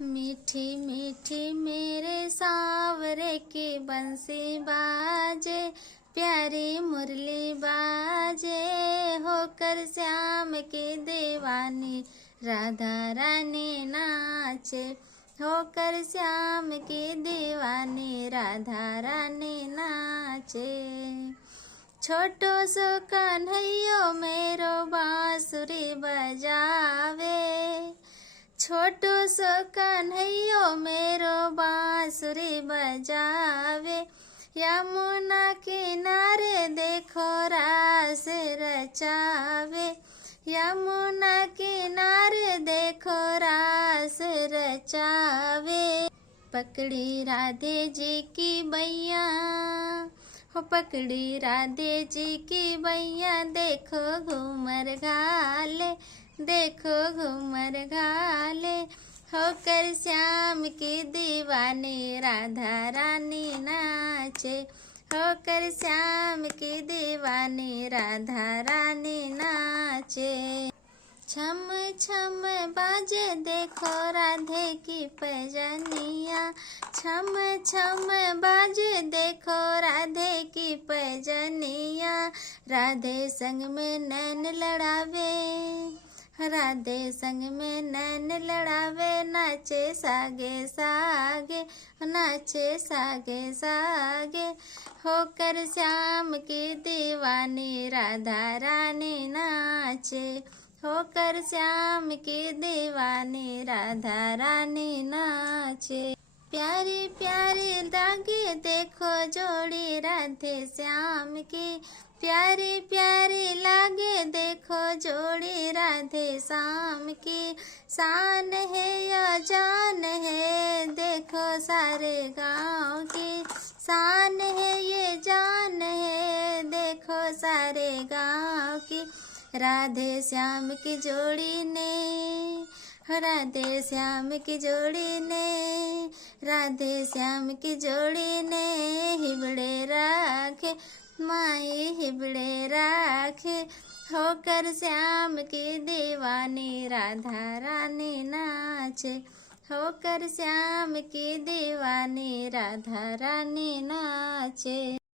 मीठी मीठी मेरे सांवरे की बंसी बाजे, प्यारी मुरली बाजे, होकर श्याम की दीवानी राधा रानी नाचे, होकर श्याम की दीवानी राधा रानी नाचे। छोटो सो कन्हैयो मेरो बांसुरी बजावे, छोटो सो कन्हैयो मेरो बांसुरी बजावे, यमुना किनारे देखो रास रचावे, यमुना किनारे देखो रास रचावे। पकड़ी राधे जी की बैया हो, पकड़ी राधे जी की बैया, देखो घूमर घाले, देखो घूमर घाले, होकर श्याम की दीवानी राधा रानी नाचे, होकर श्याम की दीवानी राधा रानी नाचे। छम छम बाजे देखो राधे की पैजनिया, छम छम बाजे देखो राधे की पैजनिया, राधे संग में नैन लड़ावे, राधे संग में नैन लड़ावे, नाचे सागे सागे, नाचे सागे सागे, होकर श्याम की दीवानी राधा रानी नाचे, होकर श्याम की दीवानी राधा रानी नाचे। प्यारी प्यारी दागी देखो जोड़ी राधे श्याम की, प्यारी प्यारी लागे देखो जोड़ी राधे श्याम की, शान है या जान है देखो सारे गाँव की, शान है ये जान है देखो सारे गाँव की, राधे श्याम की जोड़ी ने, राधे श्याम की जोड़ी ने, राधे श्याम की जोड़ी ने, हिबड़े राखे माई हिबड़े राखे, होकर श्याम की दीवानी राधा रानी नाचे, होकर श्याम की दीवानी राधा रानी नाचे।